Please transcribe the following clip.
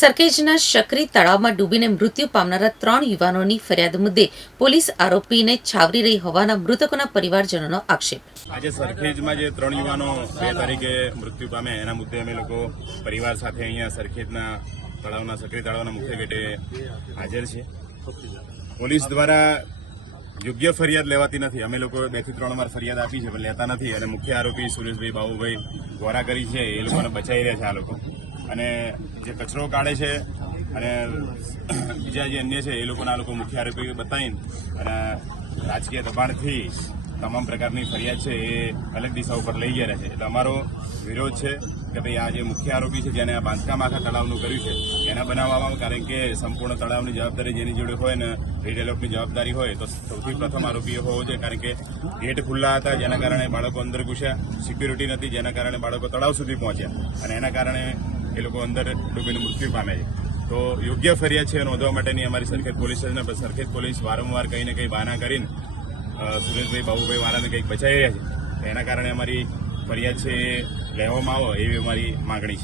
સરખેજના શકરી તળાવમાં ડૂબીને મૃત્યુ પામનારા ત્રણ યુવાનોની ફરિયાદ મુદ્દે પોલીસ આરોપીને છાવરી રહી હોવાના મૃતકોના પરિવારજનોનો આક્ષેપ. આજે સરખેજમાં જે ત્રણ યુવાનો બે તારીખે મૃત્યુ પામે, એના મુદ્દે અમે લોકો પરિવાર સાથે અહીંયા સરખેજના તળાવના સક્રિય તળાવના મુખ્ય ગેટે હાજર છે પોલીસ દ્વારા યોગ્ય ફરિયાદ લેવાતી નથી. અમે લોકો બેથી ત્રણ વાર ફરિયાદ આપી છે, પણ લેતા નથી. અને મુખ્ય આરોપી સુરેશભાઈ બાબુભાઈ ગોરા કરી છે. એ લોકોને બચાવી રહ્યા છે આ લોકો. અને જે કચરો કાઢે છે અને બીજા જે અન્ય છે, એ લોકોના લોકો મુખ્ય આરોપી બતાવીને અને રાજકીય દબાણથી તમામ પ્રકારની ફરિયાદ છે, એ અલગ દિશા ઉપર લઈ ગયા છે. એટલે અમારો વિરોધ છે કે ભાઈ આ જે મુખ્ય આરોપી છે, જેને આ બાંધકામ આખા તળાવનું કર્યું છે, એના બનાવવામાં, કારણ કે સંપૂર્ણ તળાવની જવાબદારી જેની જોડે હોય ને રીડેલોકની જવાબદારી હોય, તો સૌથી પ્રથમ આરોપી એ હોવો જોઈએ, કારણ કે ગેટ ખુલ્લા હતા, જેના કારણે બાળકો અંદર ઘૂસ્યા, સિક્યુરિટી નથી જેના કારણે બાળકો તળાવ સુધી પહોંચ્યા. અને એના કારણે એ લોકો અંદર ડૂબીને મૃત્યુ પામે છે. તો યોગ્ય ફરિયાદ છે નોંધવા માટેની અમારી સરખેજ પોલીસ સરખેજ પોલીસ વારંવાર કંઈ ને કંઈ બહાના કરીને સુરેશભાઈ, બાબુભાઈ વાળાને કંઈક બચાવી રહ્યા છે. એના કારણે અમારી ફરિયાદ છે લેવામાં આવે એવી અમારી માગણી છે.